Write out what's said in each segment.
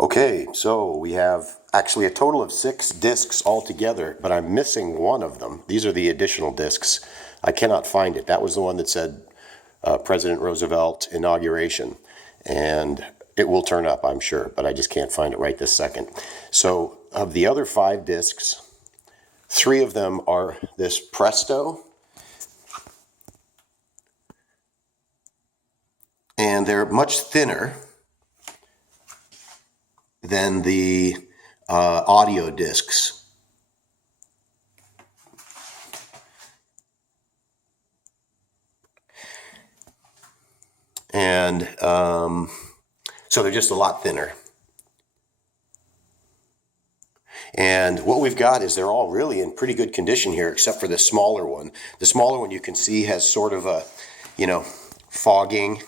Okay, so we have actually a total of 6 discs altogether, but I'm missing one of them. These are the additional discs. I cannot find it. That was the one that said President Roosevelt inauguration, and it will turn up, I'm sure, but I just can't find it right this second. So of the other 5 discs, 3 of them are this Presto, and they're much thinner than the audio discs. And so they're just a lot thinner. And what we've got is they're all really in pretty good condition here, except for the smaller one. The smaller one you can see has sort of a, fogging.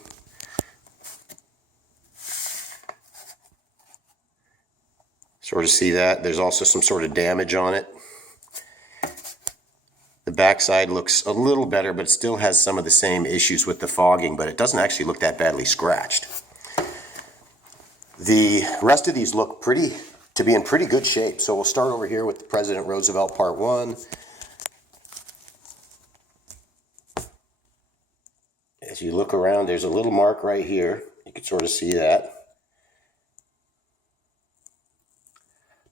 Sort of see that. There's also some sort of damage on it. The backside looks a little better, but it still has some of the same issues with the fogging, but it doesn't actually look that badly scratched. The rest of these look to be in pretty good shape. So we'll start over here with the President Roosevelt Part 1. As you look around, there's a little mark right here. You can sort of see that.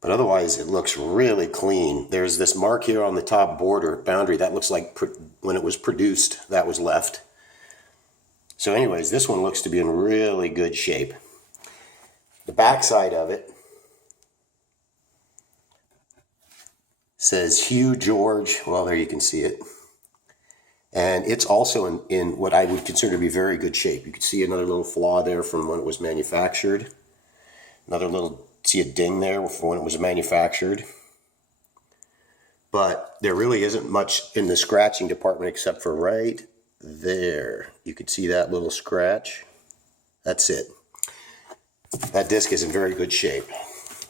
But otherwise, it looks really clean. There's this mark here on the top border boundary. That looks like when it was produced, that was left. So anyways, this one looks to be in really good shape. The back side of it says Hugh George. Well, there you can see it. And it's also in what I would consider to be very good shape. You can see another little flaw there from when it was manufactured. See a ding there from when it was manufactured. But there really isn't much in the scratching department except for right there. You can see that little scratch. That's it. That disc is in very good shape.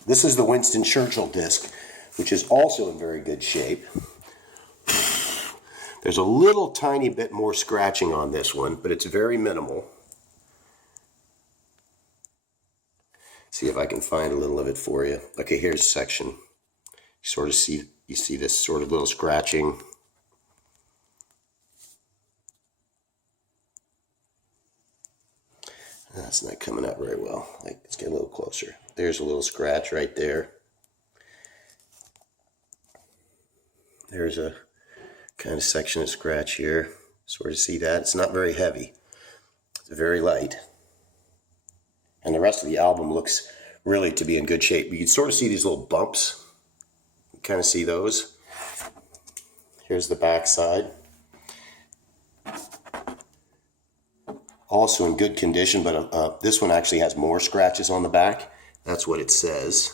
This is the Winston Churchill disc, which is also in very good shape. There's a little tiny bit more scratching on this one, but it's very minimal. See if I can find a little of it for you. Okay, here's a section. You see this sort of little scratching. That's not coming out very well. Let's get a little closer. There's a little scratch right there. There's a kind of section of scratch here. Sort of see that. It's not very heavy. It's very light. And the rest of the album looks really to be in good shape. You can sort of see these little bumps. You kind of see those. Here's the back side. Also in good condition, but this one actually has more scratches on the back. That's what it says.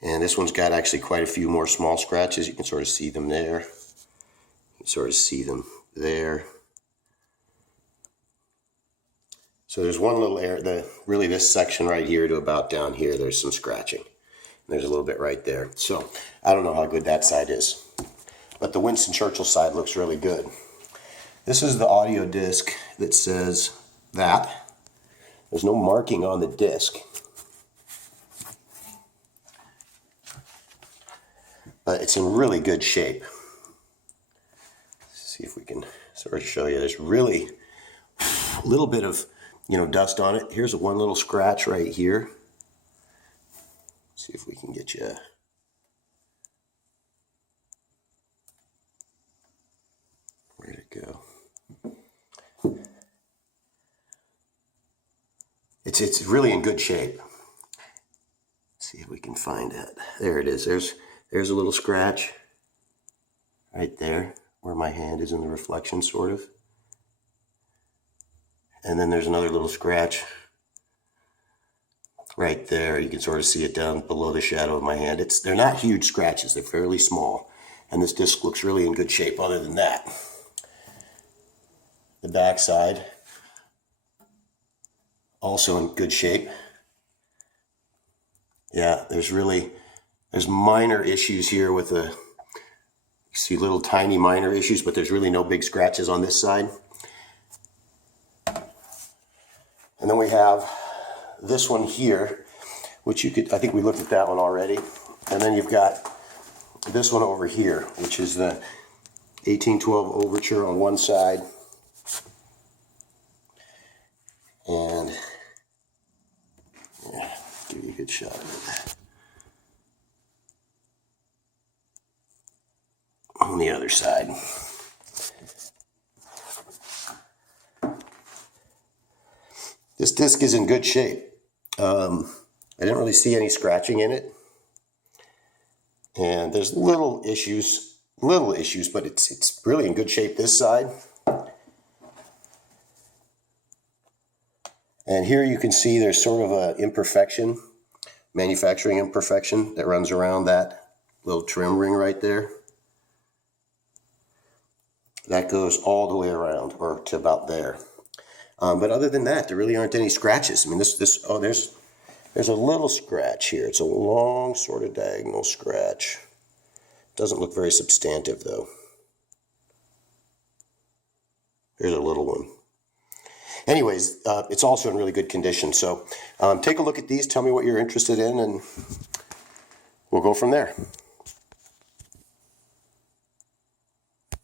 And this one's got actually quite a few more small scratches. You can sort of see them there. You can sort of see them there. So there's one little area, really this section right here to about down here, there's some scratching. There's a little bit right there. So I don't know how good that side is. But the Winston Churchill side looks really good. This is the audio disc that says that. There's no marking on the disc. But it's in really good shape. Let's see if we can sort of show you. There's really a little bit of dust on it. Here's one little scratch right here. See if we can get you. Where'd it go? It's really in good shape. Let's see if we can find it. There it is. There's a little scratch right there where my hand is in the reflection, sort of. And then there's another little scratch right there. You can sort of see it down below the shadow of my hand. They're not huge scratches. They're fairly small. And this disc looks really in good shape other than that. The back side, also in good shape. Yeah, there's minor issues here with you see little tiny minor issues, but there's really no big scratches on this side. And then we have this one here, which you could, I think we looked at that one already. And then you've got this one over here, which is the 1812 Overture on one side. And yeah, give you a good shot of it. On the other side. This disc is in good shape. I didn't really see any scratching in it. And there's little issues, but it's really in good shape this side. And here you can see there's sort of an imperfection, manufacturing imperfection that runs around that little trim ring right there. That goes all the way around, or to about there. But other than that, there really aren't any scratches. I mean, there's a little scratch here. It's a long sort of diagonal scratch. Doesn't look very substantive though. Here's a little one. Anyways, it's also in really good condition. So take a look at these, tell me what you're interested in, and we'll go from there.